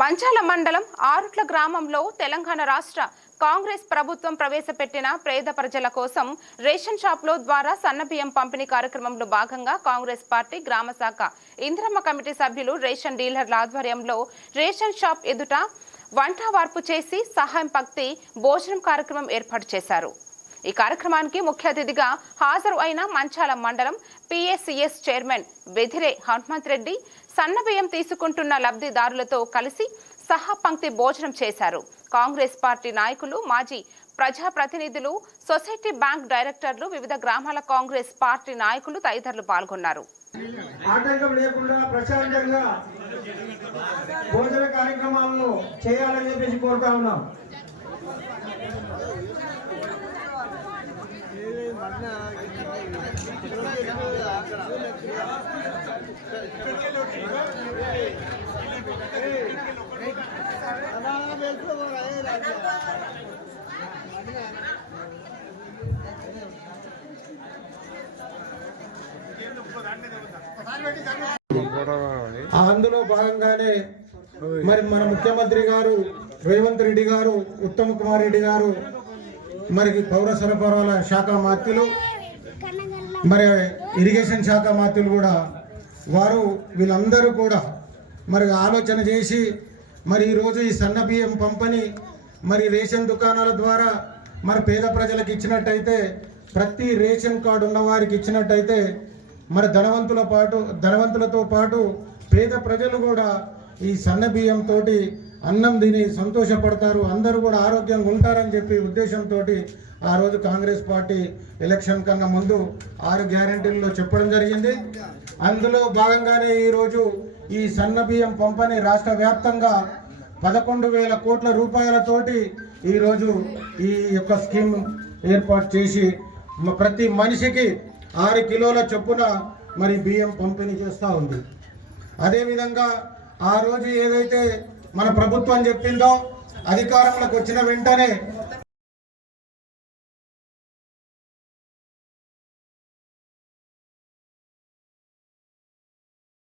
మంచాల మండలం ఆరుట్ల గ్రామంలో తెలంగాణ రాష్ట్ర కాంగ్రెస్ ప్రభుత్వం ప్రవేశపెట్టిన పేద ప్రజల కోసం రేషన్ షాప్లో ద్వారా సన్నబియ్యం పంపిణీ కార్యక్రమంలో భాగంగా కాంగ్రెస్ పార్టీ గ్రామ శాఖ ఇంద్రమ్మ కమిటీ సభ్యులు రేషన్ డీలర్ల ఆధ్వర్యంలో రేషన్ షాప్ ఎదుట వంట వార్పు చేసి సహాయం పక్తి భోజనం కార్యక్రమం ఏర్పాటు చేశారు. ఈ కార్యక్రమానికి ముఖ్య అతిథిగా హాజరు అయిన మంచాల మండలం పిఎస్సిఎస్ చైర్మన్ వెధిరే హనుమంత్ రెడ్డి సన్నబియ్యం తీసుకుంటున్న లబ్ధిదారులతో కలిసి సహా పంక్తి భోజనం చేశారు. కాంగ్రెస్ పార్టీ నాయకులు మాజీ ప్రజాప్రతినిధులు సొసైటీ బ్యాంక్ డైరెక్టర్లు వివిధ గ్రామాల కాంగ్రెస్ పార్టీ నాయకులు తదితరులు పాల్గొన్నారు. ఆటంకం లేకుండా ప్రశాంతంగా భోజన కార్యక్రమాలను చేయాలని చెప్పేసి కోరుతా ఉన్నాం. అందులో భాగంగానే మరి మన ముఖ్యమంత్రి గారు రేవంత్ రెడ్డి గారు ఉత్తమ్ కుమార్ రెడ్డి గారు మరి పౌర సరఫరాల శాఖ మాత్యులు మరి ఇరిగేషన్ శాఖ మాత్యులు కూడా వారు వీళ్ళందరూ కూడా మరి ఆలోచన చేసి మరి ఈరోజు ఈ సన్న బియ్యం పంపని మరి రేషన్ దుకాణాల ద్వారా మరి పేద ప్రజలకు ఇచ్చినట్టయితే ప్రతి రేషన్ కార్డు ఉన్న వారికి ఇచ్చినట్టయితే మరి ధనవంతుల పాటు ధనవంతులతో పాటు పేద ప్రజలు కూడా ఈ సన్న బియ్యంతో అన్నం తిని సంతోషపడతారు అందరూ కూడా ఆరోగ్యంగా ఉంటారని చెప్పి ఉద్దేశంతో ఆ రోజు కాంగ్రెస్ పార్టీ ఎలక్షన్ కన్నా ముందు ఆరు గ్యారంటీల్లో చెప్పడం జరిగింది. అందులో భాగంగానే ఈరోజు ఈ సన్న బియ్యం పంపని రాష్ట్ర వ్యాప్తంగా పదకొండు వేల కోట్ల రూపాయలతోటి ఈరోజు ఈ యొక్క స్కీమ్ ఏర్పాటు చేసి ప్రతి మనిషికి ఆరు కిలోల చొప్పున మరి బియ్యం పంపిణీ చేస్తూ ఉంది. అదేవిధంగా ఆ రోజు ఏదైతే మన ప్రభుత్వం చెప్పిందో అధికారంలోకి వచ్చిన వెంటనే